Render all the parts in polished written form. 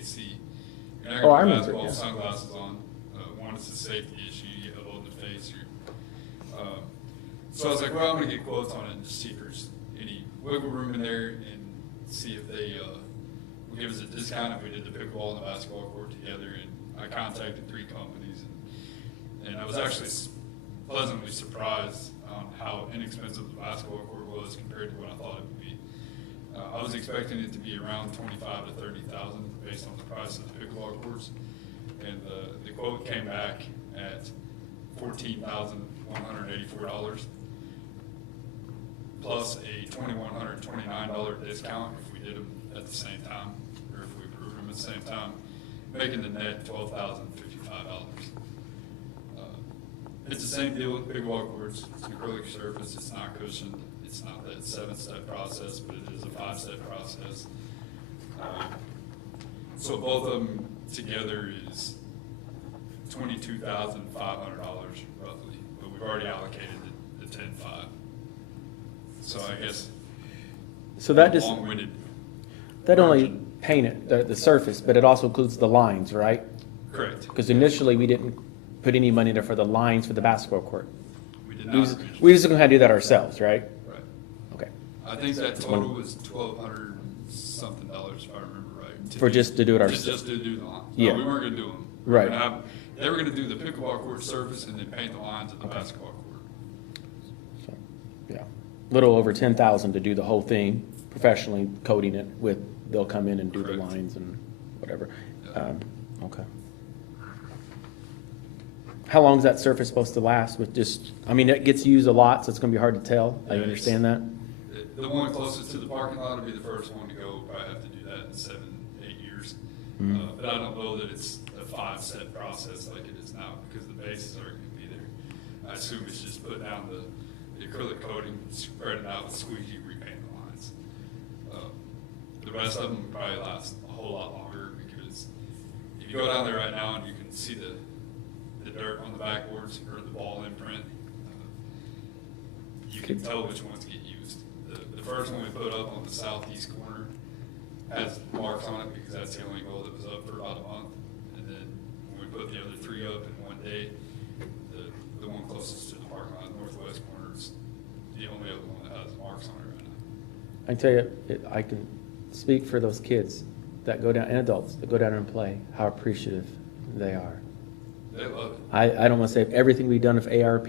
HVAC. You're not Oh, I going to remember, basketball with yeah. sunglasses on. One, it's a safety issue. You get a load in the face. So I was like, well, I'm going to get quotes on it and just see if there's any wiggle room in there and see if they will give us a discount if we did the pickleball and the basketball court together. And I contacted 3 companies, and I was actually pleasantly surprised on how inexpensive the basketball court was compared to what I thought it would be. I was expecting it to be around $25,000 to $30,000 based on the price of the pickleball courts, and the quote came back at $14,184 plus a $2,129 discount if we did them at the same time, or if we approved them at the same time, making the net $12,055. It's the same deal with pickleball courts. It's an acrylic surface. It's not cushioned. It's not that 7-step process, but it is a 5-step process. So both of them together is $22,500 roughly, but we've already allocated the $10,500. So I guess. So that just, long-winded that only version. painted the surface, but it also includes the lines, right? Correct. Because initially we didn't put any money there for the lines for the basketball court. We did We not. was just gonna have to do that ourselves, right? Right. Okay. I think that total was $1,200 something dollars, if I remember right. Just to do it ourselves. Just to do the lines. Yeah. No, we weren't gonna do them. Right. They were gonna do the pickleball court surface and then paint the lines of the basketball court. So, yeah, little over 10,000 to do the whole thing, professionally coating it with, they'll come in and do the Correct. lines and whatever. Yeah. Okay. How long is that surface supposed to last with just, I mean, it gets used a lot, so it's gonna be hard to tell. I Yeah, understand that. The one closest to the parking lot will be the first one to go. Probably have to do that in 7, 8 years. Mhm. But I don't know that it's a 5-step process like it is now because the bases aren't going to be there. I assume it's just put down the acrylic coating, spread it out with squeegee, repaint the lines. The rest of them probably last a whole lot longer because if you go down there right now and you can see the dirt on the backboards or the ball imprint, you can tell which ones get used. The first one we put up on the southeast corner has marks on it because that's the only goal that was up for about a month. And then when we put the other 3 up in one day, the one closest to the parking lot, northwest corner, is the only other one that has marks on it right now. I can tell you, I can speak for those kids that go down, and adults that go down and play, how appreciative they are. They love it. I don't want to say everything we've done with ARP,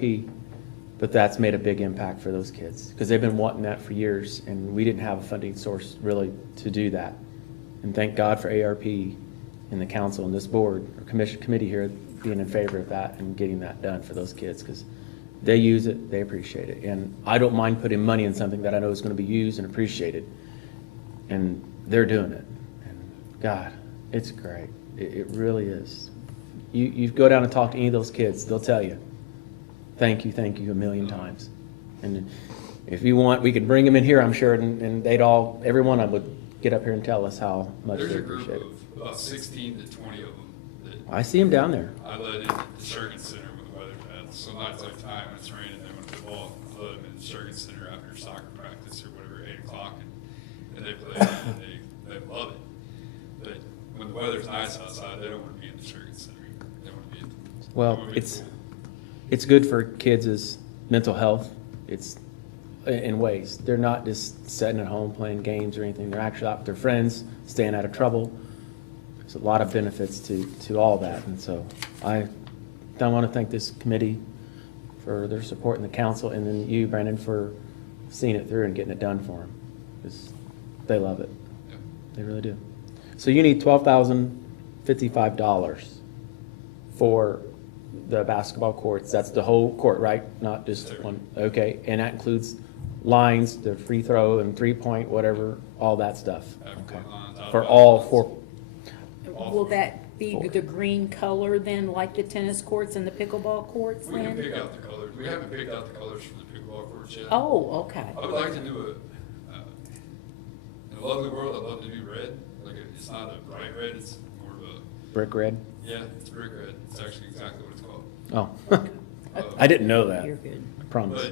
but that's made a big impact for those kids because they've been wanting that for years, and we didn't have a funding source really to do that. And thank God for ARP and the council and this board or committee here being in favor of that and getting that done for those kids because they use it, they appreciate it, and I don't mind putting money in something that I know is going to be used and appreciated, and they're doing it. And God, it's great. It really is. You go down and talk to any of those kids, they'll tell you, thank you a million times. And if you want, we could bring them in here, I'm sure, and they'd all, every one of them would get up here and tell us how much There's they a group appreciate it. of about 16 to 20 of them that I see them down there. I let in at the Shurkin Center when the weather's bad. So nights like tonight when it's raining, they want to play ball. I let them in the Shurkin Center after soccer practice or whatever, 8 o'clock, and they play and they love it. But when the weather's nice outside, they don't want to be in the Shurkin Center. They want to be at the Well, they want to be at the pool. it's good for kids' mental health. It's in ways. They're not just sitting at home playing games or anything. They're actually out with their friends, staying out of trouble. There's a lot of benefits to all that. And so I want to thank this committee for their support in the council, and then you, Brandon, for seeing it through and getting it done for them. Because they love it. Yeah. They really do. So you need $12,055 for the basketball courts. That's the whole court, right? Not just one. Okay, and that includes lines, the free throw and 3-point, whatever, all that stuff. Okay. For all 4. Will that be the green color then, like the tennis courts and the pickleball courts We can then? pick out the colors. We haven't picked out the colors for the pickleball courts yet. Oh, okay. I would like to do in a lovely world, I'd love to do red. It's not a bright red, it's more of a, Brick red? yeah, it's brick red. It's actually exactly what it's called. Oh, I didn't know that. You're good. I promise.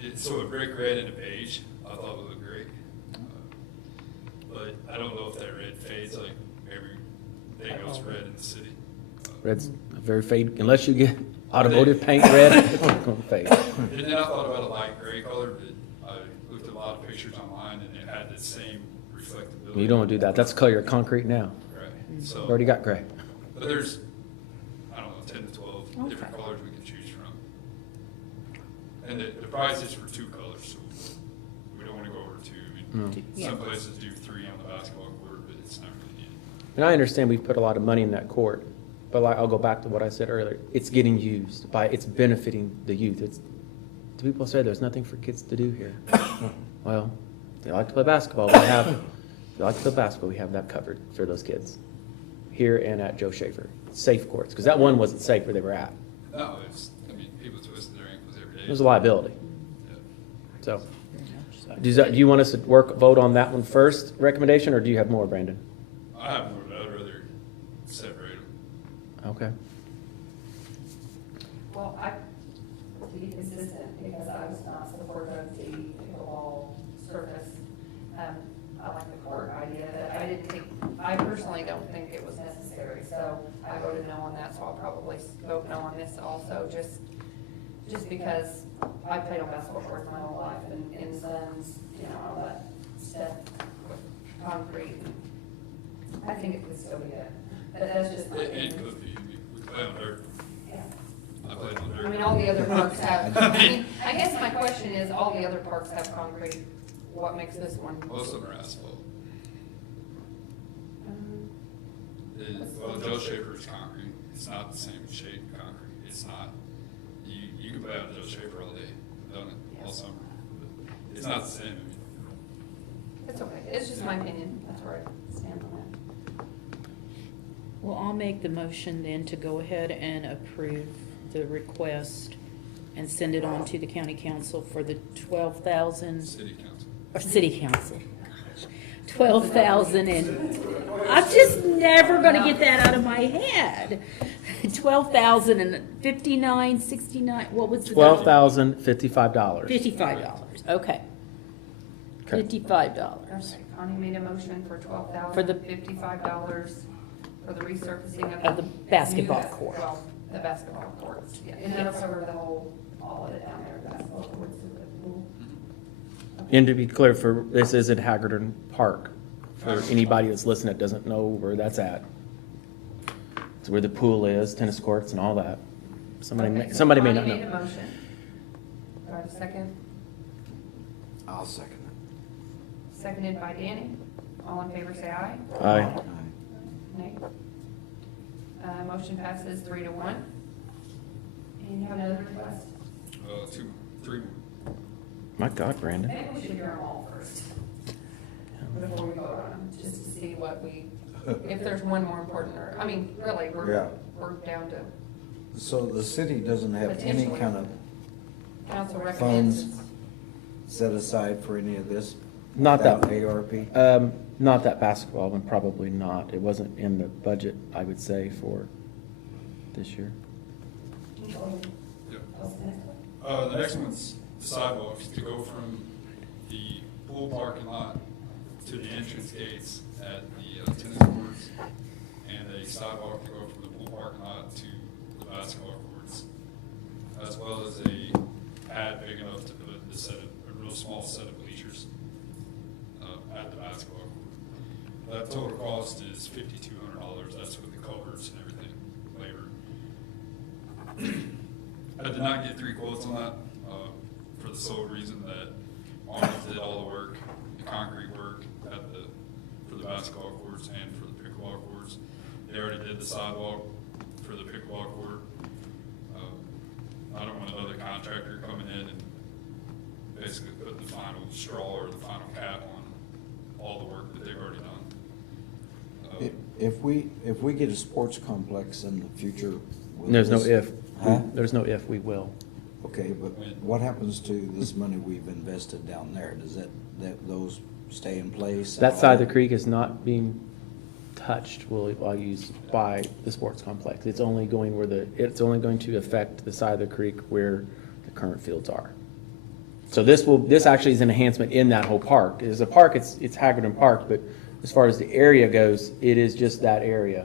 But so a brick red and a beige, I thought would look great. But I don't know if that red fades like every is red in the city. Red's a very fade, unless you get automotive paint red, it's going to fade. And then I thought about a light gray color, but I looked at a lot of pictures online and it had the same reflectability. You don't want to do that. That's the color of concrete now. Right, so. Already got gray. But there's, I don't know, 10 to 12 different Okay. colors we can choose from. And the price is for 2 colors, so we don't want to go over 2. I mean, Yeah. some places do 3 on the basketball court, but it's not really needed. And I understand we've put a lot of money in that court, but like, I'll go back to what I said earlier. It's getting used it's benefiting the youth. Do people say there's nothing for kids to do here? Well, they like to play basketball. We have that covered for those kids here and at Joe Schaefer. Safe courts, because that one wasn't safe where they were at. No, people twisted their ankles every day. It was a liability. Yeah. So, do you want us to vote on that one first, recommendation, or do you have more, Brandon? I have more, but I'd rather separate them. Okay. Well, to be consistent, because I was not supportive of the pickleball surface, I like the court idea, but I personally don't think it was necessary, so I voted no on that, so I'll probably vote no on this also, just because I played on basketball courts my whole life, and in zones, all that stuff, concrete, I think it could still be good, but that's just my It opinion. could be, we play on dirt. Yeah. I played on dirt. I mean, all the other parks have, I guess my question is, all the other parks have concrete, what makes this one? Most of them are asphalt. Um, Well, Joe Schaefer is concrete. It's not the same shade of concrete. It's not, you can play on Joe Schaefer all day. I've done it all summer. But it's not the same. I mean, It's okay, it's just my opinion, that's where I stand on that. Well, I'll make the motion then to go ahead and approve the request and send it on to the county council for the 12,000, city council. or city council. 12,000 and, I'm just never gonna get that out of my head. 12,059, 69, what was the? $12,055. $55, okay. Okay. $55. Okay, Connie made a motion for For the- $12,055 for the resurfacing Of the basketball new- court. Well, the basketball courts, yeah, and that'll cover the whole, all of it down there, basketball courts and the pool. And to be clear, this is at Haggerton Park, for anybody that's listening that doesn't know where that's at. It's where the pool is, tennis courts and all that. Somebody Okay, may so not Connie made a know. motion. Do I have a second? I'll second Seconded by Danny. All in favor, say aye. Aye. it. Nay. Motion passes 3-1. And you have another request? 3 more. My God, Brandon. Maybe we should hear them all first. Before we vote on them, just to see what if there's one more important, or, I mean, really, Yeah. we're down to So the city doesn't have any Potentially. kind of council recommends. funds set aside for any of this? Not that- without ARP? Not that basketball one, probably not. It wasn't in the budget, I would say, for this year. Yeah. The next one's the sidewalks to go from the pool parking lot to the entrance gates at the tennis courts, and a sidewalk to go from the pool parking lot to the basketball courts, as well as a pad big enough to put a real small set of bleachers at the basketball court. That total cost is $5,200. That's with the culverts and everything, labor. I did not get 3 quotes on that, for the sole reason that Arnold did all the work, the concrete work for the basketball courts and for the pickleball courts. They already did the sidewalk for the pickleball court. I don't want another contractor coming in and basically putting the final straw or the final cap on all the work that they've already done. If we get a sports complex in the future. will There's no this- if. Huh? There's no if, we will. Okay, but what happens to this money we've invested down there? Does those stay in place? That side of the creek is not being touched, I'll use, by the sports complex. It's only going it's only going to affect the side of the creek where the current fields are. So this actually is an enhancement in that whole park. As a park, it's Haggerton Park, but as far as the area goes, it is just that area.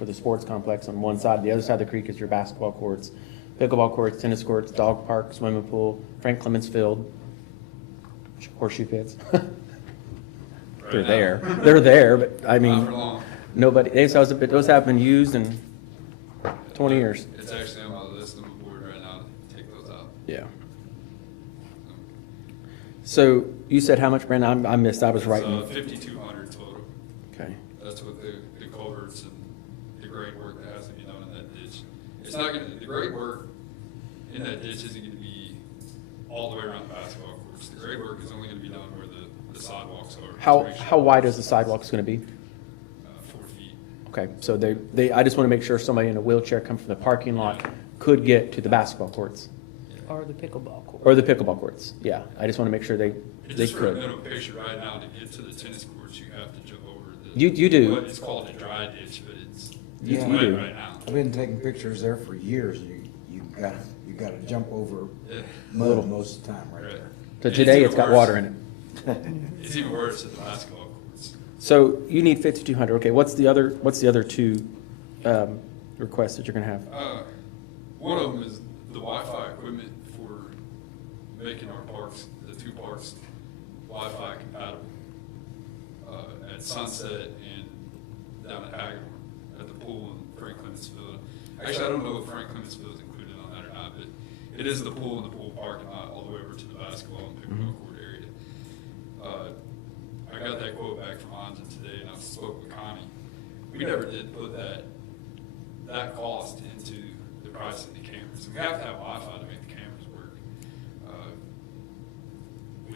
for the sports complex on one side. The other side of the creek is your basketball courts, pickleball courts, tennis courts, dog park, swimming pool, Frank Clemens Field, horseshoe pits. They're there. They're there, but I Not mean, for long. nobody, those haven't been used in 20 years. It's actually on my list of the board right now to take those out. Yeah. So you said how much, Brandon? I missed, I was writing. 5,200 total. Okay. That's what the culverts and the grade work that has to be done in that ditch. It's not gonna, the grade work in that ditch isn't gonna be all the way around the basketball courts. The grade work is only gonna be done where the sidewalks are. How wide is the sidewalks gonna be? 4 feet. Okay, so I just want to make sure somebody in a wheelchair come from the parking lot could get to the basketball courts Or the pickleball court. or the pickleball courts. Yeah, I just want to make sure they Just for a could. mental picture right now, to get to the tennis courts, you have to jump over the. You do. What it's called a dry ditch, but it's You wet do. right now. I've been taking pictures there for years. You gotta jump over Yeah. mud most of the time right Right. there. So And today even it's got worse- water in it. It's even worse at the basketball courts. So you need 5,200. Okay, what's the other two requests that you're gonna have? One of them is the Wi-Fi equipment for making our parks, the 2 parks, Wi-Fi compatible. At Sunset and down at Hagedorn, at the pool in Frank Clemens Field. Actually, I don't know if Frank Clemens Field is included on that or not, but it is the pool and the pool parking lot all the way over to the basketball and pickleball court area. I got that quote back from Anjan today, and I spoke with Connie. We never did put that cost into the price of the cameras. We have to have Wi-Fi to make the cameras work.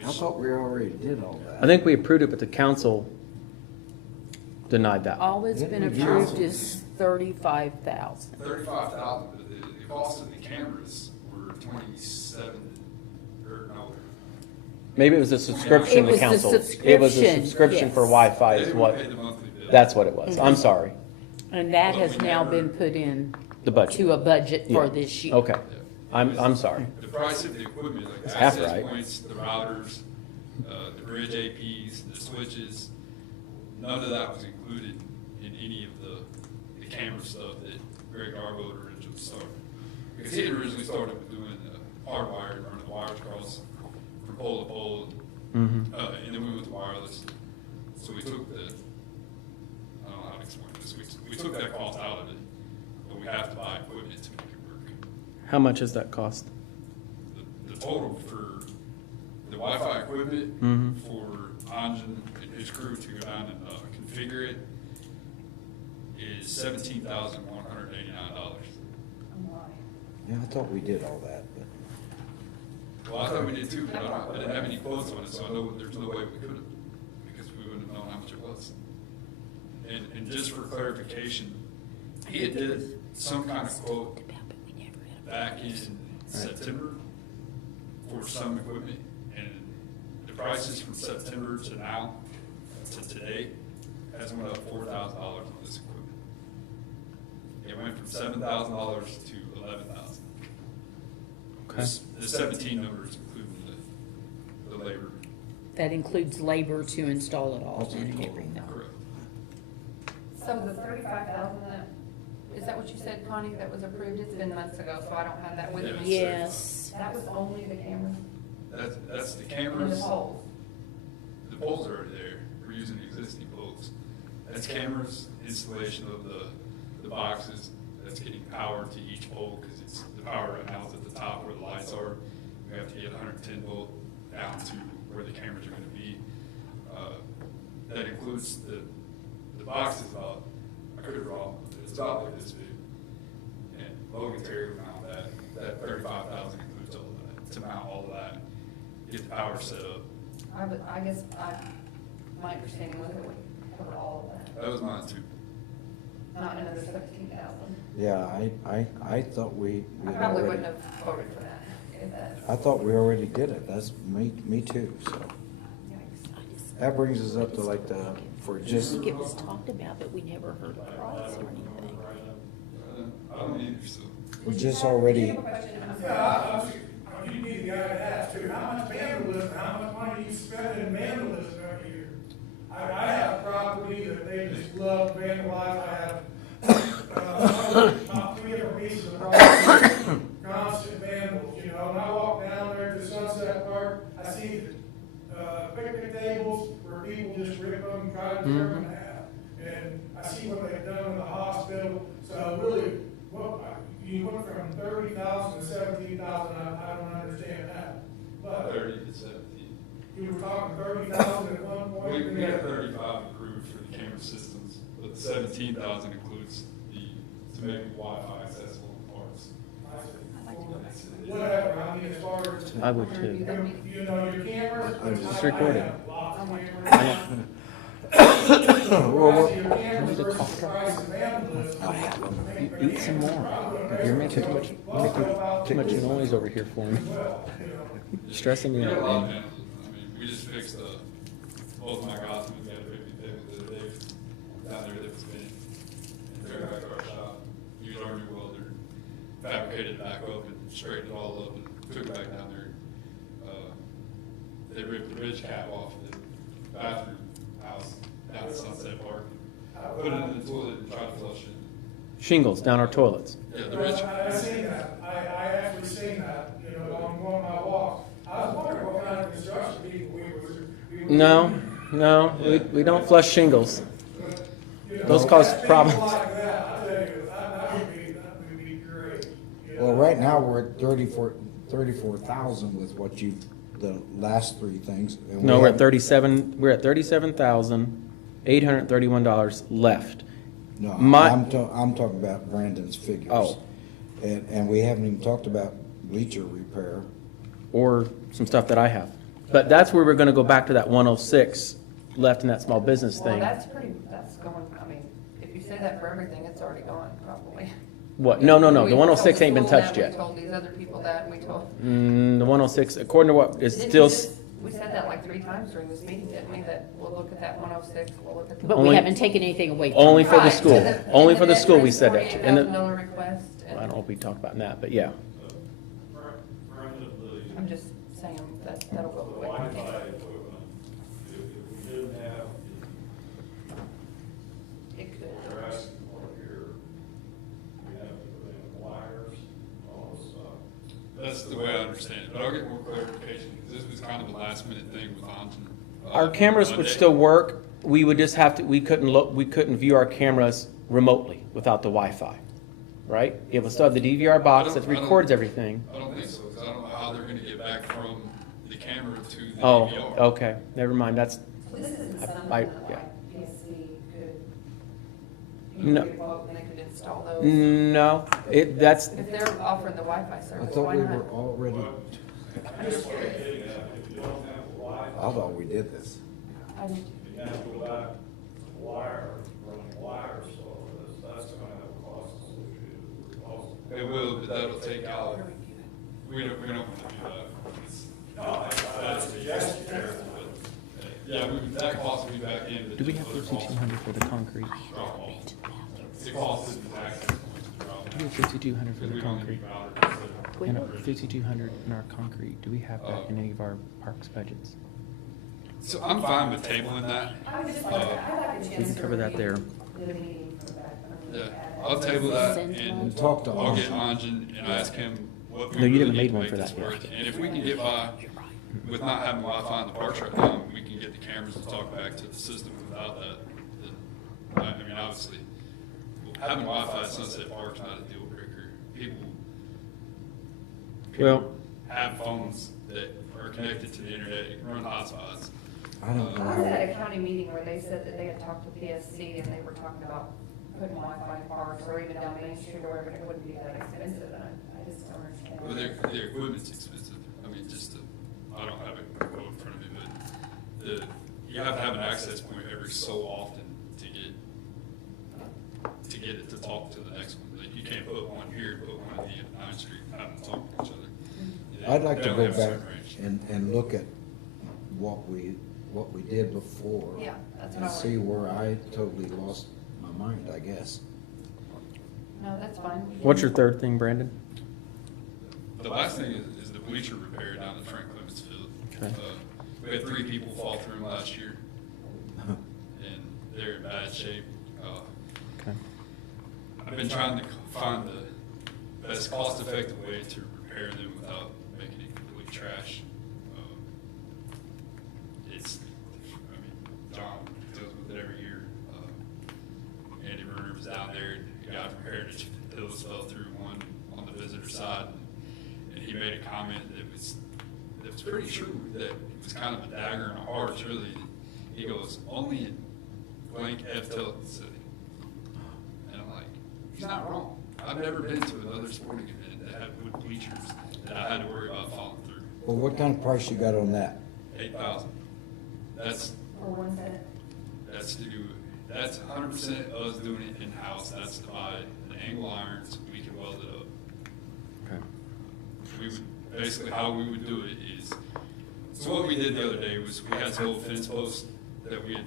I thought we already did all that. I think we approved it, but the council denied that. All that's been Yeah. approved is 35,000. 35,000, but the cost of the cameras were 27, or no. Maybe it was a subscription It to was the council. It was a subscription, subscription for yes. Wi-Fi is They what, paid the monthly bill. that's what it was. I'm sorry. And that But has we now never- been put in The budget. to a budget for Yeah. this year. Okay. I'm sorry. The price of the equipment, like It's the half access right. points, the routers, the bridge APs, the switches, none of that was included in any of the camera stuff that Greg Garbo had originally started. Because he had originally started with doing hardwired, running the wires across from pole to pole, Mhm. and then we went to wireless. So we took I don't know how to explain this, we took that cost out of it, but we have to buy equipment to make it work. How much does that cost? The total for the Wi-Fi equipment Mhm. for Anjan and his crew to go down and configure it is $17,189. Yeah, I thought we did all that, but Well, I thought we did too, but I didn't have any quotes on it, so I know there's no way we could have, because we wouldn't have known how much it was. And just for clarification, he had did some kind of quote back in September for some equipment, and the prices from September to now, to today, has went up $4,000 on this equipment. It went from $7,000 to $11,000. Okay. The 17 numbers including the labor. That includes labor to install it all and everything. Correct. So the 35,000, is that what you said, Connie, that was approved? It's been months ago, so I don't have that with me. Yes. That was only the cameras That's the and cameras. the poles. The poles are already there. We're using existing poles. That's cameras, installation of the boxes. That's getting power to each pole, because it's, the power right now is at the top where the lights are. We have to get 110 volt down to where the cameras are gonna be. That includes the box is about, I could be wrong, it's about like this big. And Logan Terry would mount that 35,000 includes all of that, to mount all of that, get the power set up. I guess my understanding was it would cover all of that, That was mine too. not another 17,000. yeah, I thought we I had probably already, wouldn't have voted for that, if that. I thought we already did it. That's me too, so. That brings us up to like for I just, think it was talked about, but we never heard a price or anything. I don't either, so. we just already, Do you have a question? I'm sorry. Yeah, you be the guy to ask too, how much vandalism, how much money you spend in vandalism every year? I have property that they just love vandalize, I have about 3 different pieces of property, constant vandals, you know, and I walk down there to Sunset Park, I see picnic tables where people just rip them and try to tear them in half. And I see what they've done in the hospital, so really, you went from 30,000 to 17,000, I don't understand that. But 30 to 17. you were talking 30,000 at one point. We had 35 approved for the camera systems, but the 17,000 includes to make Wi-Fi accessible in parts. Whatever, I mean, as far as, I would too. you know, your cameras. It's recorded. I have lots of cameras. Your cameras versus the price of vandalism. Eat some more. You're making too much noise over here for me. Stressing me We had a out, lot of man. vandalism. I mean, we just fixed both of my guys, we got a picnic table the other day down there that was been in their back of our shop. Used our new welder, fabricated it back up and straightened it all up and took it back down there. They ripped the ridge cap off the bathroom house down at Sunset Park. Put it in the toilet and tried to flush it. Shingles down our toilets. Yeah, the ridge. I seen that, I actually seen that, you know, on one of my walks. I was wondering what kind of construction people we were. No, we don't flush shingles. You know, Those cause things problems. like that, I tell you, that would be great. you know. Well, right now, we're at 34,000 with what you, the last 3 things. and No, we we're at have- 37, we're at $37,831 left. No, My- I'm talking about Brandon's figures. Oh. And we haven't even talked about bleacher repair. Or some stuff that I have. But that's where we're gonna go back to that 106 left in that small business Well, thing. that's going, I mean, if you say that for everything, it's already gone, probably. What? No, We the told 106 the ain't been school touched that, yet. We told these other people that, and we told. The 106, according to what is Didn't still, we just- We said that like 3 times during this meeting, didn't we, that we'll look at that 106, we'll look at the. But Only- we haven't taken anything away from only it. for the Right, school. and Only the for the school we veterans, said that. And the- $48,000 request. and- I don't know if we talked about that, but yeah. I'm just saying that that'll go away. Wi-Fi equipment, if we didn't have It could. the rest for here, we have to put in wires, all this stuff. That's the way I understand it, but I'll get more clarification, because this was kind of a last minute thing with Hansen. Our cameras would still work. We would just have to, we couldn't view our cameras remotely without the Wi-Fi, right? It would still have the DVR box that records everything. I don't think so, because I don't know how they're gonna get back from the camera to the Oh, DVR. okay, never mind, that's, This isn't something I- that yeah. like PSC could, No. you could quote and they could install those. no, that's, If they're offering the Wi-Fi I service, thought why we not? were already, I'm just curious. If you don't have Wi-Fi, I thought we did this. I don't- you have to go back to wire, running wires, so that's gonna have a cost associated with it also. It will, but that'll take out, we don't want to do that. It's- That's a suggestion. Yeah, that cost will be back in. but do we have the other 5,200 for the concrete? costs drop off. The cost is the access points to drop Do we have off. 5,200 for Because the we don't concrete? need routers, so- And 5,200 in our concrete, do we have that in any of our parks budgets? So I'm fine with tabling that. I would just like, I'd like a chance. We can to cover that review there. The meeting for that. Yeah, I'll table that Send and And talk to I'll get Anjan. Anjan and ask him what we No, you really haven't need made to one make for this that yet. work. And if we can get by with not having Wi-Fi in the parks right now, we can get the cameras to talk back to the system without that. Then, I mean, obviously, having Wi-Fi at Sunset Park's not a deal breaker. People Well, have phones that are connected to the internet, you can run hotspots. I don't know I was at how, a county meeting where they said that they had talked to PSC and they were talking about putting Wi-Fi in parks or even down Main Street or wherever, it wouldn't be that expensive, and I just don't understand. Well, their equipment's expensive. I mean, I don't have a quote in front of me, but you have to have an access point every so often to get it to talk to the next one. Like, you can't put one here, put one at the end of 9th Street, and have them talk to each other. I'd like They to don't go have a back certain range. and look at what we did before. Yeah, that's what And I see want. where I totally lost my mind, I guess. No, that's fine. what's your third thing, Brandon? The last thing is the bleacher repair down at Frank Clemens Field. Okay. We had 3 people fall through them last year, and they're in bad shape. Okay. I've been trying to find the best cost-effective way to repair them without making it complete trash. John deals with it every year. Andy Bruner was down there, he got repaired, his pillows fell through one on the visitor side, and he made a comment that was pretty true, that it was kind of a dagger in the heart, really. He goes, only in blank F. Tilton City. And I'm like, he's not wrong. I've never been to another sporting event that had wood bleachers that I had to worry about falling through. Well, what kind of price you got on that? 8,000. That's For one set. that's 100% us doing it in-house. That's to buy the angle irons, we can weld it up. Okay. We would, basically how we would do it is, so what we did the other day was we had some old fence posts that we had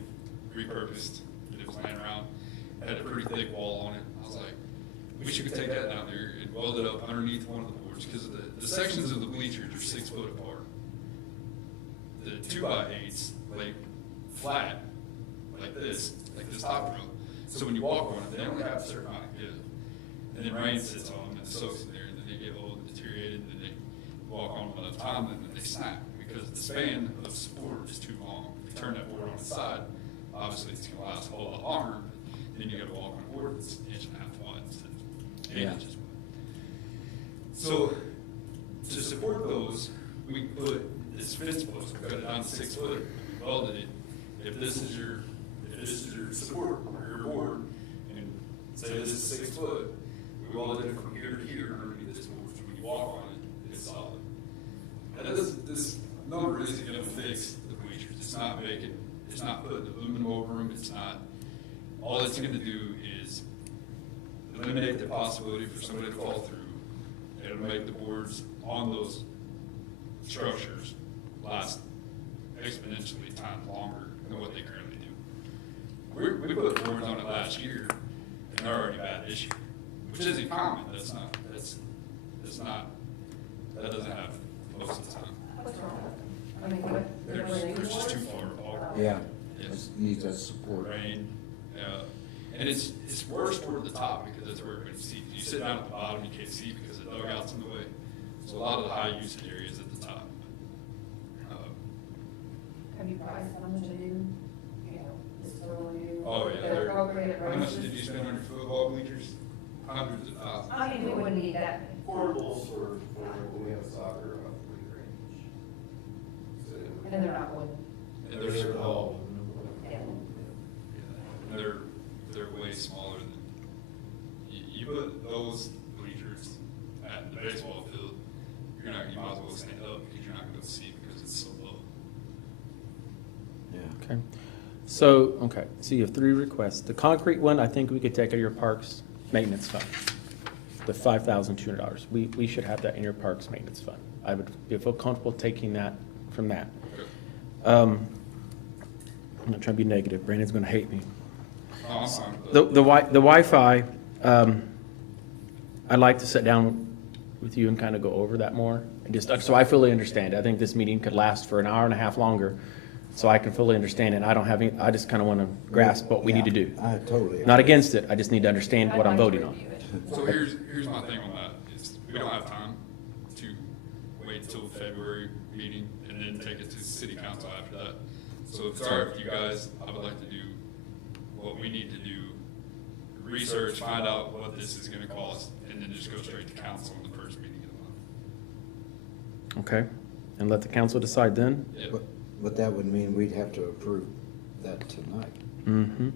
repurposed, that it was laying around, had a pretty thick wall on it. I was like, we should take that down there and weld it up underneath one of the boards, because the sections of the bleachers are 6 foot apart. The 2x8s lay flat, like this top row. So when you walk on it, they only have a certain amount of give. And then rain sits on them and soaks in there, and then they get old and deteriorated, and then they walk on them enough time, and then they snap. Because the span of support is too long. If you turn that board on its side, obviously it's gonna last a whole lot longer, but then you gotta walk on a board that's 1.5 inches wide instead of 8 inches wide. So to support those, we put this fence post, we cut it down to 6 foot, we welded it. If this is your support or your board, and say this is 6 foot, we welded it from here to here underneath this board, so when you walk on it, it's solid. Now this number isn't gonna fix the bleachers. It's not making, it's not putting aluminum over them, it's not, all it's gonna do is eliminate the possibility for somebody to fall through. It'll make the boards on those structures last exponentially times longer than what they currently do. We put boards on it last year, and they're already bad this year, which isn't common. That doesn't happen most of the time. What's wrong with them? I mean, what? They're just too far apart. Yeah, Yes. it needs that support. Rain, and it's worse toward the top because that's where everybody sees. You sit down at the bottom, you can't see because the dugout's in the way. So a lot of the high usage areas at the top. Have you priced them to do, you know, this little new? Oh, yeah. They're appropriate How much races? did you spend on your football bleachers? Hundreds of thousands. I mean, we wouldn't need that. Portables for when we have soccer, about 3 range. And they're not wooden. And they're so tall. Yeah. They're way smaller than, you put those bleachers at the baseball field, you might as well stand up because you're not gonna see because it's so low. Yeah. Okay. So you have 3 requests. The concrete one, I think we could take out of your parks maintenance fund, the $5,200. We should have that in your parks maintenance fund. I would feel comfortable taking that from that. I'm not trying to be negative. Brandon's going to hate me. Oh, I'm fine with The that. Wi-Fi, I'd like to sit down with you and kind of go over that more. And just, so I fully understand. I think this meeting could last for an hour and a half longer, so I can fully understand it. I just kind of want to grasp what we need to do. I totally. Not agree. against it, I just need to understand what I'm I'd like to voting on. review it. So here's my thing on that, is we don't have time to wait until the February meeting and then take it to city council after that. So if it's all right with you guys, I would like to do what we need to do, research, find out what this is gonna cost, and then just go straight to council in the first meeting of the month. Okay? And let the council decide then? Yeah. But that would mean we'd have to approve that tonight. Mm-hmm.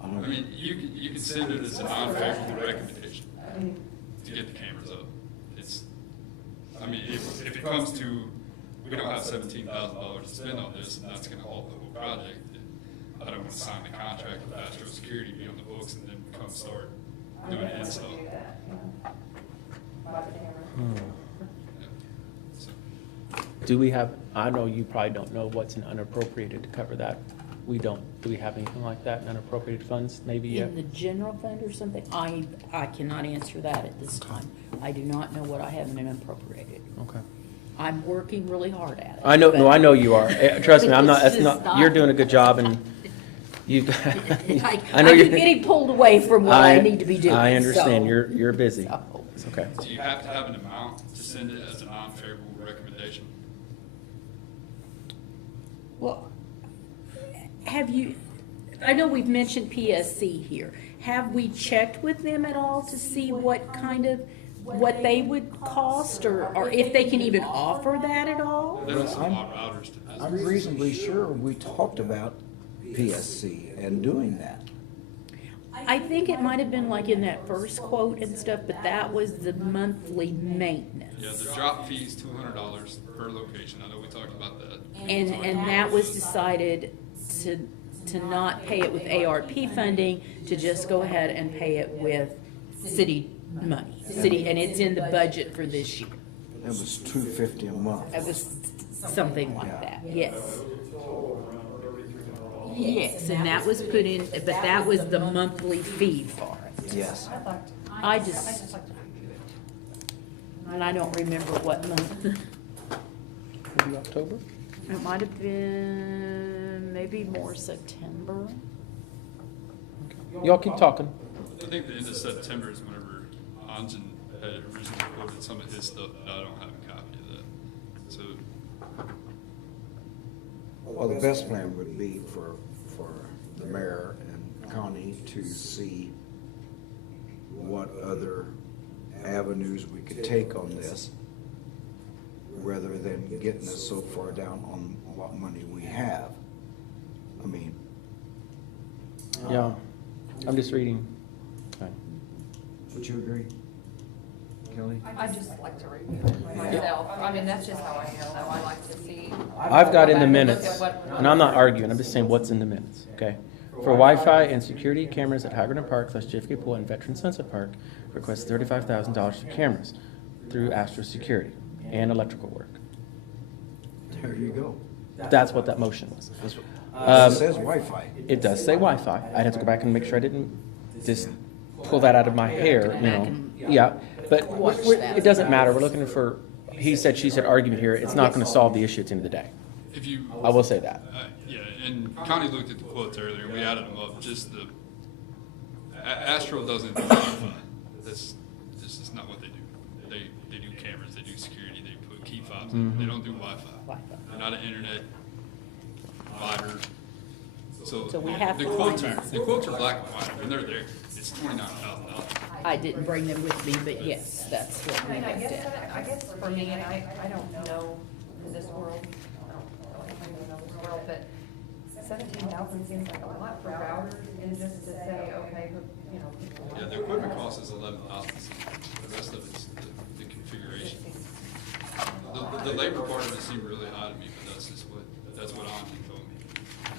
I I don't- mean, you can send it as a non-favorable recommendation I mean, to get the cameras up. I mean, if it comes to, we don't have $17,000 to spend on this, and that's gonna halt the whole project, I don't wanna sign the contract with Astro Security, be on the books, and then come start I doing would it like to install. do that, yeah. Buy the camera. Yeah. So, Do we have, I know you probably don't know what's in unappropriated to cover that. We don't. Do we have anything like that in unappropriated funds, maybe yet? In the general fund or something, I cannot answer that at this time. I do not know what I have in appropriated. Okay. I'm working really hard at it. I know, no, but- I know you are. Trust me, I'm not, It's that's just not, you're doing a good job, and You, Like, I know I'm you're getting pulled away from what I need to be doing. I understand, so- you're busy. so. It's okay. Do you have to have an amount to send it as a non-favorable recommendation? Well, have you, I know we've mentioned PSC here. Have we checked with them at all to see what kind of, what they would cost, or if they can even offer that at all? There are some I'm- odd routers to this. I'm reasonably sure we talked about PSC and doing that. I think it might have been like in that first quote and stuff, but that was the monthly maintenance. Yeah, the drop fee is $200 per location. I know we talked about that. And that was decided to not pay it with ARP funding, to just go ahead and pay it with city money. City, and it's in the budget for this year. It was $250 a month. It was something like that, yes. Yes, and that was put in, but that was the monthly fee for it. Yes. I just, and I don't remember what month. Maybe October? It might have been maybe more September. Y'all keep talking. I think the end of September is whenever Anjan had originally quoted some of his stuff, but I don't have a copy of that. So, Well, the best plan would be for the mayor and Connie to see what other avenues we could take on this, rather than getting us so far down on what money we have. I mean, Yeah, I'm just reading. Okay. would you agree, Kelly? I just like to review it myself. I mean, that's just how I am, though. I like to see. I've got in the Look at minutes, what- and I'm not arguing, I'm just saying what's in the minutes, okay? For Wi-Fi and security cameras at Haggerty Park, /JFK Pool, and Veteran Sunset Park, request $35,000 for cameras through Astra Security and electrical work. There you go. That's what that motion was. It says Wi-Fi. It does say Wi-Fi. I'd have to go back and make sure I didn't just pull that out of my hair, you know? Yeah, but it doesn't matter. We're looking for, he said, she said argument here. It's not gonna solve the issue at the end of the day. if you. I will say that. Yeah, and Connie looked at the quotes earlier, and we added them up, just the, Astro doesn't do Wi-Fi. That's just not what they do. They do cameras, they do security, they put key fobs in, they don't do Wi-Fi. Wi-Fi. They're not an internet provider. So we have the to quotes find are, that. the quotes are black and white, and they're there. It's $29,000. I didn't bring them with me, but yes, that's what I we mean, I looked guess, at. I guess for me, and I don't know this world, I don't really kind of know this world, but 17,000 seems like a lot for routers, and just to say, okay, you know, people. Yeah, the equipment cost is $11,000. The rest of it's the configuration. The labor part of it seemed really high to me, but that's what Anjan told me.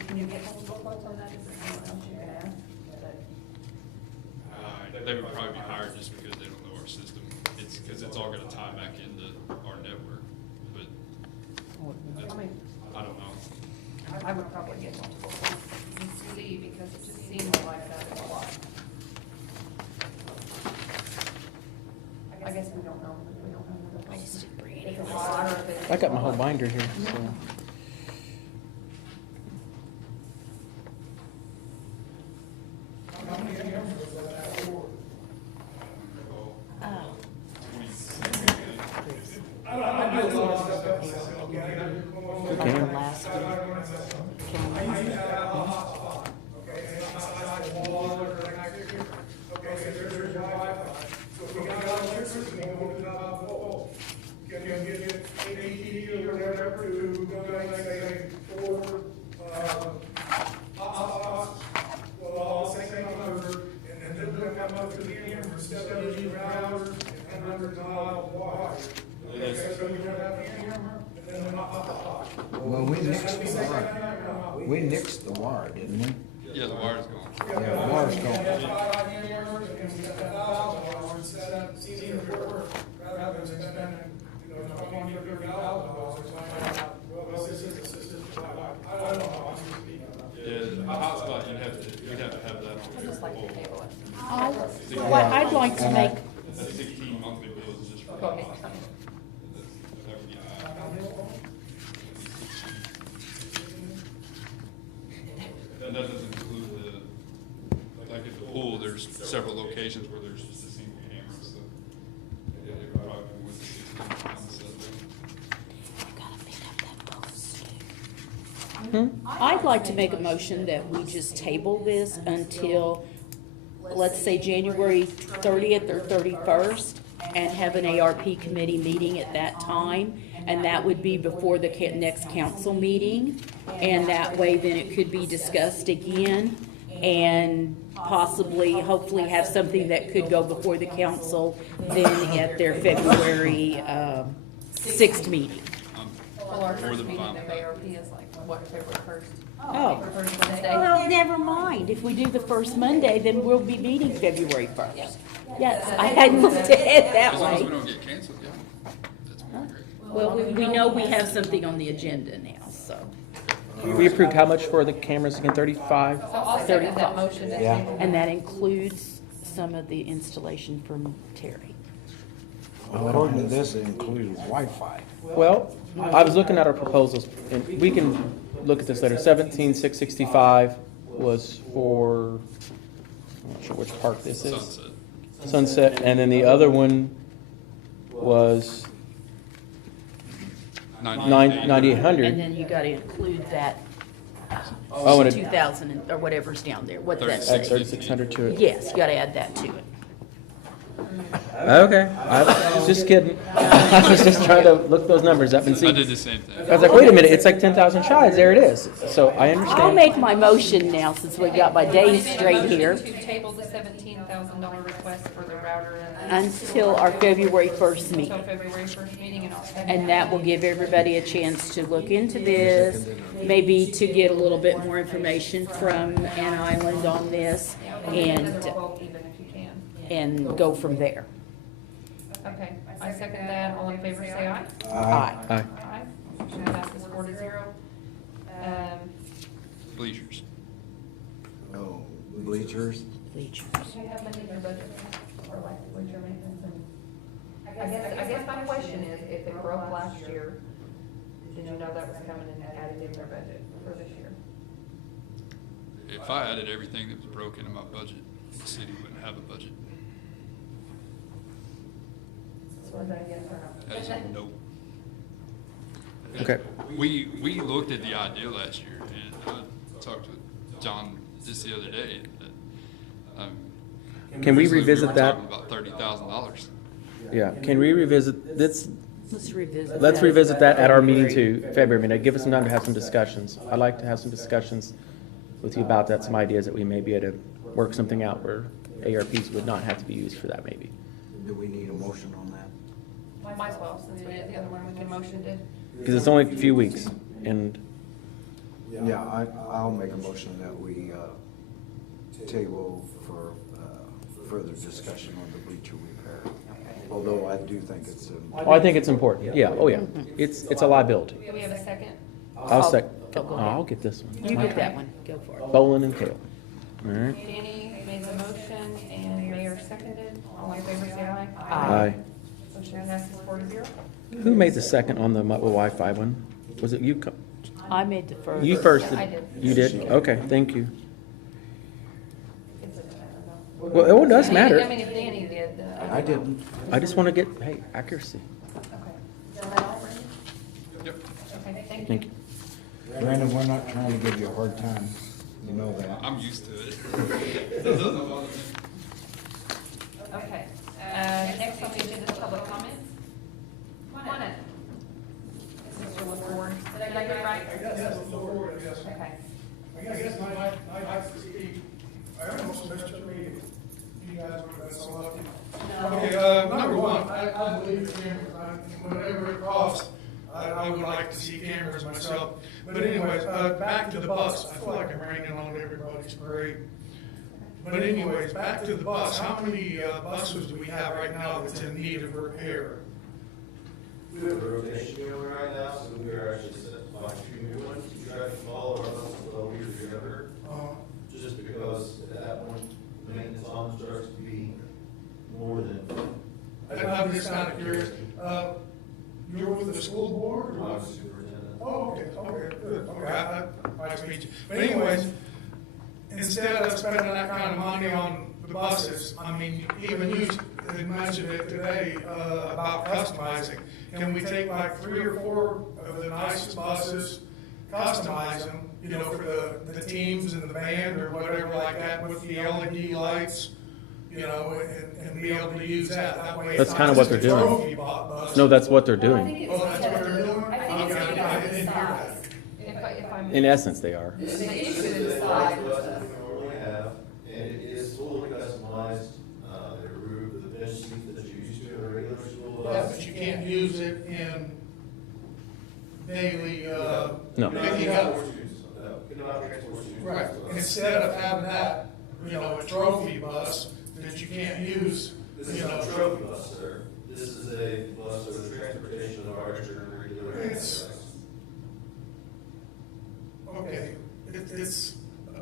Can you get multiple quotes on that? Is there someone else you can ask? They would probably be higher just because they don't know our system. It's because it's all gonna tie back into our network, but that's, I mean, I don't know. I would probably get multiple quotes and see, because it just seems like that is a lot. I guess we don't know. We don't know. I just didn't bring If any. it's a lot or if it's. I got my whole binder here, so. Like the last Can you get AT or whatever to go like say four, well, all the same number, and then they'll come up to the end for 70 routers and hundreds of miles wide. Okay, so you have the camera, and then the Well, we nixed the wire. We nixed the wire, didn't we? Yeah, the wire's gone. Yeah, the wire's gone. Yeah, a hotspot, you'd have to have that on. I just like to table it. Well, I'd like to make, That's 16 monthly bills just for Go ahead. hotspot. That would be high. And that doesn't include like at the pool, there's several locations where there's just a single camera, so it probably would be concept. I'd like to make a motion that we just table this until, let's say, January 30th or 31st, and have an ARP committee meeting at that time, and that would be before the next council meeting, and that way then it could be discussed again, and possibly, hopefully have something that could go before the council then at their February 6th meeting. Well, our More first than meeting fine with of that. ARP is like, what, February 1st? Oh. February 1st Wednesday? Well, never mind. If we do the first Monday, then we'll be meeting February 1st. Yes, I hadn't looked ahead that As long as we way. don't get canceled, yeah, that's more great. Well, we know we have something on the agenda now, so. We approved how much for the cameras again, 35? So I'll second that motion. to Yeah. table. And that includes some of the installation from Terry. According to this, it includes Wi-Fi. Well, I was looking at our proposals, and we can look at this later. 17,665 was for, I'm not sure which park this is. Sunset. Sunset, and then the other one was 9,800. And then you gotta include that Oh, and it- 2,000 or whatever's down there. What does that Add say? 3,600 to it. Yes, you gotta add that to it. Okay, I was just kidding. I was just trying to look those numbers up and see. I did the same thing. I was like, wait a minute, it's like 10,000 shies, there it is. So I I'll understand. make my motion now since we got my days straight here To table the $17,000 request for the router and until our February 1st until meeting. February 1st meeting, and I'll second And that will give everybody a chance to look into this, maybe to get a little bit more information from Ann Island on this, and, vote even if you can. and go from there. Okay, I second that. All in favor, say aye. Aye. Aye. Aye. Motion passes 4-0. Bleachers. Oh, bleachers. Bleachers. Do you have money in your budget for like bleacher maintenance and? I guess my question is, if it broke last year, did you know that was coming and added in their budget for this year? If I added everything that was broken in my budget, the city wouldn't have a budget. So was that a yes or no? That is a no. Okay. We looked at the idea last year, and I talked with John just the other day. Can we originally revisit were that? talking about $30,000. Yeah, can we revisit this? Let's revisit. Let's that. revisit that at our meeting too, February meeting. Give us some time to have some discussions. I'd like to have some discussions with you about that, some ideas that we may be able to work something out where ARPs would not have to be used for that maybe. Do we need a motion on that? Might as well, since we did the other one, we can motion to. Because it's only a few weeks, and Yeah, I'll make a motion that we table for further discussion on the bleacher repair. Although I do think it's well, I think it's important. Yeah, oh yeah, it's a liability. Do we have a second? I'll sec, Go ahead. I'll get this one. You get that one, go for it. Bolin and Kale. All right. Danny made the motion and Mayor seconded. All in favor, say aye. Aye. Motion passes 4-0. Who made the second on the Wi-Fi one? Was it you? I made the first. You first. I did. You did? Okay, thank you. It doesn't matter, though. Well, it does I matter. mean, if Danny did. I didn't. I just want to get, hey, accuracy. Okay. Is that all, Brandon? Yep. Okay, thank you. Thank you. Brandon, we're not trying to give you a hard time. You know that. I'm used to it. It doesn't bother me. Okay, next on the agenda is public comments. Come on in. Mr. LaFord, did I get it right? Yes, before, yes. Okay. I guess my like to speak, I almost missed your meeting. You guys were so lucky. Okay, number one, I believe the cameras, whatever it costs, I would like to see cameras myself. But anyways, back to the bus, I feel like I'm raining on everybody's parade. But anyways, back to the bus, how many buses do we have right now that's in need of repair? We have a rotation going right now, so we are actually set by 2 new ones to try to follow our buses all year together. Just because at that point, the maintenance on starts to be more than. I'm just kind of curious, you're with the school board or I'm what? superintendent. Oh, okay, good, okay, nice to meet you. But anyways, instead of spending that kind of money on the buses, I mean, even you had mentioned it today, about customizing. Can we take like 3 or 4 of the nicest buses, customize them, you know, for the teams and the band or whatever like that with the LED lights, you know, and be able to use that. That way That's it's kind not of what just they're a doing. trophy bus. No, that's what they're Well, I doing. think Oh, that's what they're doing? I think it's Okay, because I of the didn't hear that. size. If I'm. In essence, they are. The issue is the It's size. the bus that we normally have, and it is fully customized. They remove the bench seat that you used to in a regular school Yeah, bus. but you can't use it in daily, No. picking up. Cannot transport students. Right, instead of having that, you know, a trophy bus that you can't use, This you is not a know. trophy bus, sir. This is a bus for the transportation of our regular. It's- Okay, it's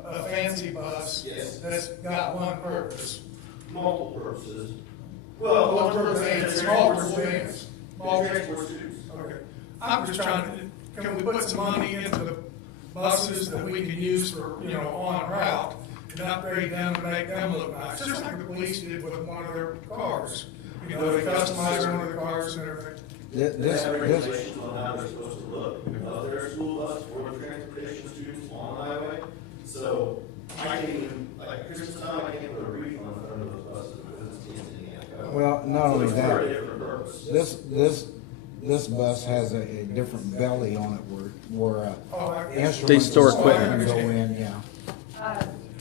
a fancy bus Yes. that's got one purpose. Multiple purposes. One purpose, and it's small purpose. Small Transport students. Okay, I'm just trying to, can we put some money into the buses that we can use for, you know, on route and upgrade them to make them look nice, just like the police did with one of their cars. You know, they customized one of the cars and everything. They This, have this, regulations on how they're supposed to look. They're a school bus for the transportation students on the highway. So I can't even, like Christmas time, I can't put a wreath on the front of those buses because it's Indiana. well, not only So it's for a that, different purpose. this bus has a different belly on it where Oh, I- instruments. They store and equipment. Go in, yeah.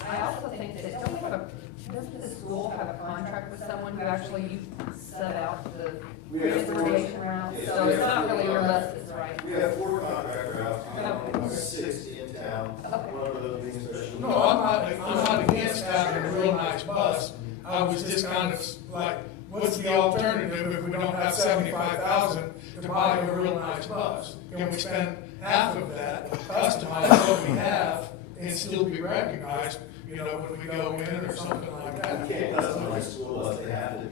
I also think that, don't we have doesn't the school have a contract with someone who actually sub out the We have four- transportation routes? So it's not really your buses, right? We have 4 contract routes, we Okay. have 6 in town, Okay. one of those being special. No, I'm not against having a real nice bus. I was just kind of like, what's the alternative if we don't have 75,000 to buy a real nice bus? Can we spend half of that, customize what we have, and still be recognized, you know, when we go in or something like You that? can't customize school bus, they have to.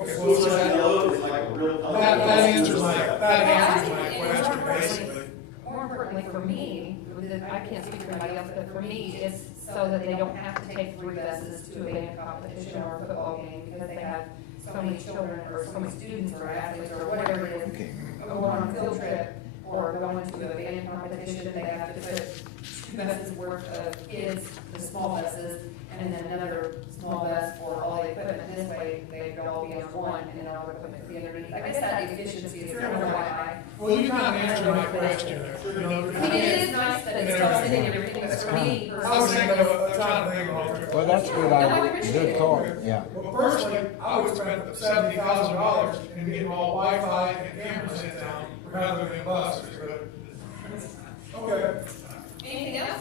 Okay, School so bus that, yellow is like a real. that answers my question, basically. More importantly for me, I can't speak for anybody else, but for me, it's so that they don't have to take 3 buses to a band competition or a football game because they have so many children or so many students or athletes or whatever it is, going on a field trip or going to a band competition, they have to put 2 buses worth of kids, the small buses, and then another small bus for all the equipment. This way, they could all be on one and then all the equipment could be underneath. I guess that efficiency is kind of why Well, you kind of answered my question there, you know. I mean, it is nice that it's costing and everything, but for me I was thinking personally. of, trying to think of alternative. Well, that's good, good call, yeah. Well, personally, I would spend $70,000 and get all Wi-Fi and cameras in town rather than buses, but, okay. Anything else?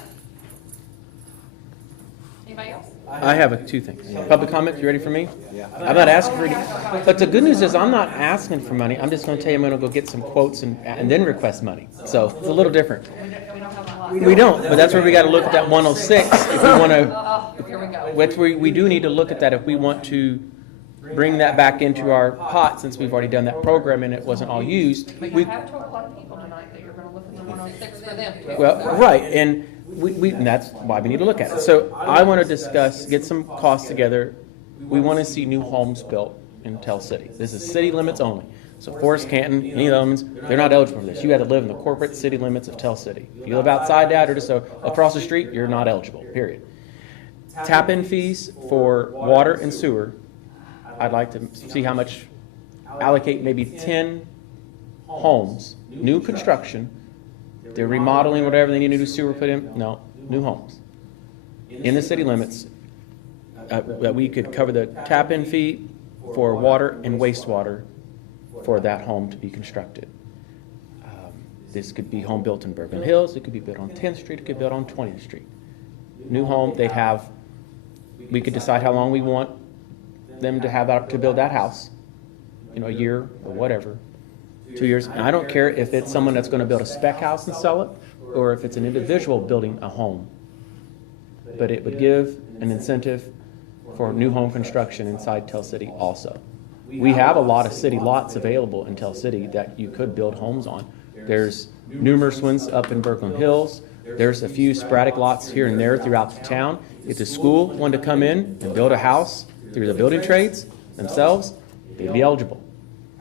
Anybody else? I have 2 things. Public comment, you ready for me? Yeah. I'm not asking for any, but the good news is I'm not asking for money. I'm just gonna tell you I'm gonna go get some quotes and then request money. So it's a little different. We don't have a lot. We don't, but that's where we gotta look at that 106 if we wanna, Oh, here we go. which we do need to look at that if we want to bring that back into our pot since we've already done that program and it wasn't all used. But We, you have told a lot of people tonight that you're gonna look at the 106 for them too. well, right, and and that's why we need to look at it. So I wanna discuss, get some costs together. We wanna see new homes built in Tell City. This is city limits only. So Forest Canton, any of those, they're not eligible for this. You had to live in the corporate city limits of Tell City. If you live outside that or just across the street, you're not eligible, period. Tap-in fees for water and sewer, I'd like to see how much, allocate maybe 10 homes, new construction. They're remodeling, whatever they need to do, sewer put in, no, new homes. In the city limits, that we could cover the tap-in fee for water and wastewater for that home to be constructed. This could be home built in Bergen Hills, it could be built on 10th Street, it could be built on 20th Street. New home, they'd have, we could decide how long we want them to have to build that house, you know, a year or whatever, 2 years. And I don't care if it's someone that's gonna build a spec house and sell it, or if it's an individual building a home. But it would give an incentive for new home construction inside Tell City also. We have a lot of city lots available in Tell City that you could build homes on. There's numerous ones up in Berkeley Hills. There's a few sporadic lots here and there throughout the town. If the school wanted to come in and build a house through the building trades themselves, they'd be eligible.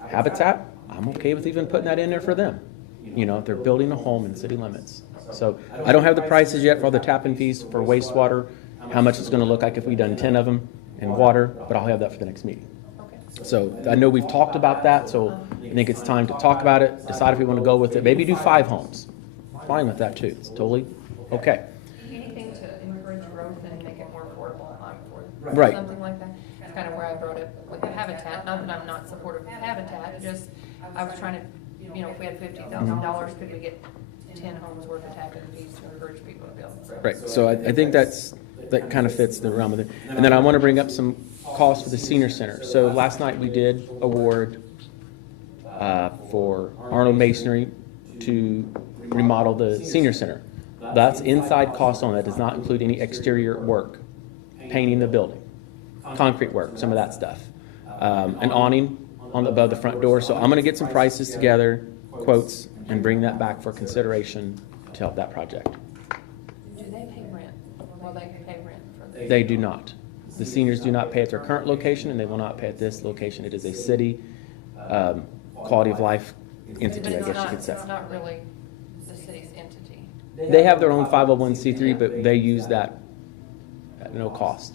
Habitat, I'm okay with even putting that in there for them. You know, if they're building a home in city limits. So I don't have the prices yet for all the tap-in fees for wastewater, how much it's gonna look like if we done 10 of them, and water, but I'll have that for the next meeting. So I know we've talked about that, so I think it's time to talk about it, decide if we want to go with it, maybe do 5 homes. Fine with that too, it's totally okay. Anything to encourage growth and make it more affordable, I'm for Right. something like that. That's kind of where I brought it with the habitat, not that I'm not supportive of habitat, just I was trying to, you know, if we had $50,000, could we get 10 homes worth of tap-in fees to encourage people to build? Right, so I think that kind of fits the realm of it. And then I want to bring up some costs for the senior center. So last night we did award for Arnold Masonry to remodel the senior center. That's inside cost only, that does not include any exterior work, painting the building, concrete work, some of that stuff. An awning above the front door. So I'm going to get some prices together, quotes, and bring that back for consideration to help that project. Do they pay rent? Will they pay rent for this? They do not. The seniors do not pay at their current location, and they will not pay at this location. It is a city quality of life entity, I guess you could say. It's not really the city's entity. They have their own 501c3, but they use that at no cost.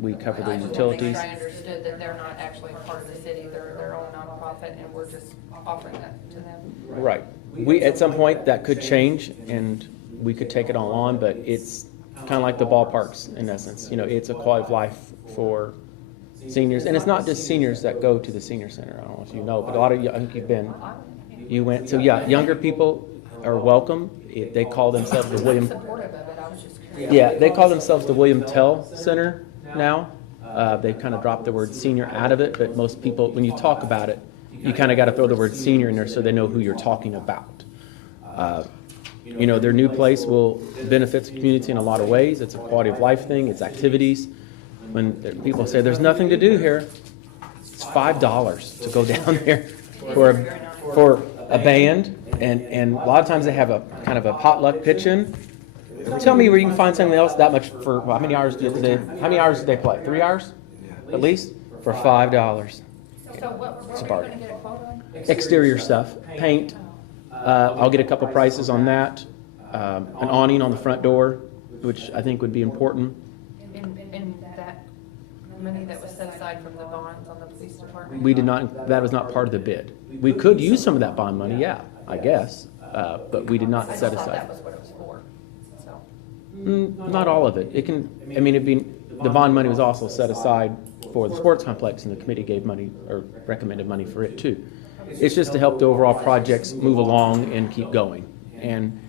We cover the I just want to make utilities. sure I understood that they're not actually part of the city, they're their own nonprofit, and we're just offering that to them. Right. We, at some point, that could change, and we could take it all on, but it's kind of like the ballparks, in essence. You know, it's a quality of life for seniors, and it's not just seniors that go to the senior center. I don't know if you know, but a lot of you, I think you went, so yeah, younger people are welcome. They call themselves the William, Supportive of it, I was just curious. yeah, they call themselves the William Tell Center now. They've kind of dropped the word senior out of it, but most people, when you talk about it, you kind of got to throw the word senior in there so they know who you're talking about. You know, their new place will benefit the community in a lot of ways. It's a quality of life thing, it's activities. When people say, there's nothing to do here, it's $5 to go down there for a band, and a lot of times they have a kind of a potluck pitch-in. Tell me where you can find something else that much for, how many hours do they play? 3 hours? At least? For $5. So what It's a we're bargain. going to get a quote on? Exterior stuff, paint. I'll get a couple prices on that. An awning on the front door, which I think would be important. And that money that was set aside from the bonds on the police department? We did not, that was not part of the bid. We could use some of that bond money, yeah, I guess, but we did not I set just thought that aside. was what it was for, so. Not all of it. It can, I mean, the bond money was also set aside for the sports complex, and the committee gave money, or recommended money for it too. It's just to help the overall projects move along and keep going. And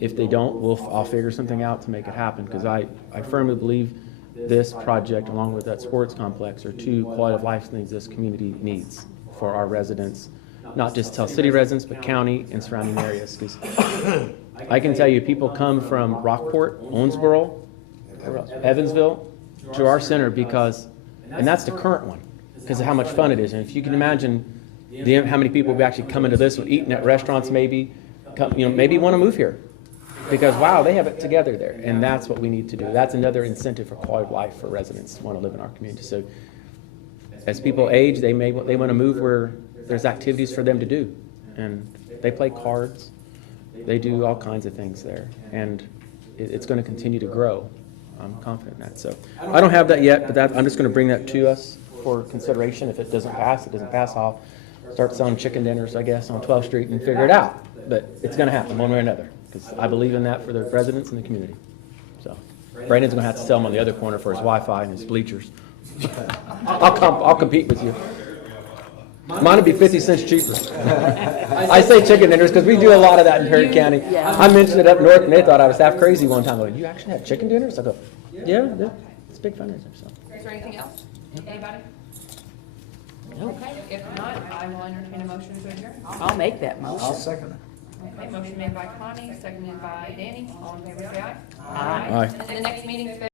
if they don't, I'll figure something out to make it happen, because I firmly believe this project, along with that sports complex, are 2 quality of life things this community needs for our residents, not just Tell City residents, but county and surrounding areas. Because I can tell you, people come from Rockport, Owensboro, Evansville to our center because, and that's the current one, because of how much fun it is. And if you can imagine how many people will be actually coming to this one, eating at restaurants, maybe want to move here because, wow, they have it together there. And that's what we need to do. That's another incentive for quality of life for residents who want to live in our community. So as people age, they want to move where there's activities for them to do. And they play cards. They do all kinds of things there. And it's going to continue to grow. I'm confident in that. So I don't have that yet, but I'm just going to bring that to us for consideration. If it doesn't pass, I'll start selling chicken dinners, I guess, on 12th Street and figure it out. But it's going to happen one way or another, because I believe in that for the residents and the community. So Brandon's going to have to sell them on the other corner for his Wi-Fi and his bleachers. I'll compete with you. Mine will be 50 cents cheaper. I say chicken dinners because we do a lot of that in Perry County. Yeah. I mentioned it up north, and they thought I was half crazy one time. Going, you actually have chicken dinners? I go, yeah, it's a big fundraiser. So. Is there anything else? Anybody? Okay, if not, I will entertain a motion to adjourn. I'll make that I'll motion. second it. Okay, motion made by Connie, seconded by Danny. All in favor, say aye. Aye. Aye. And the next meeting is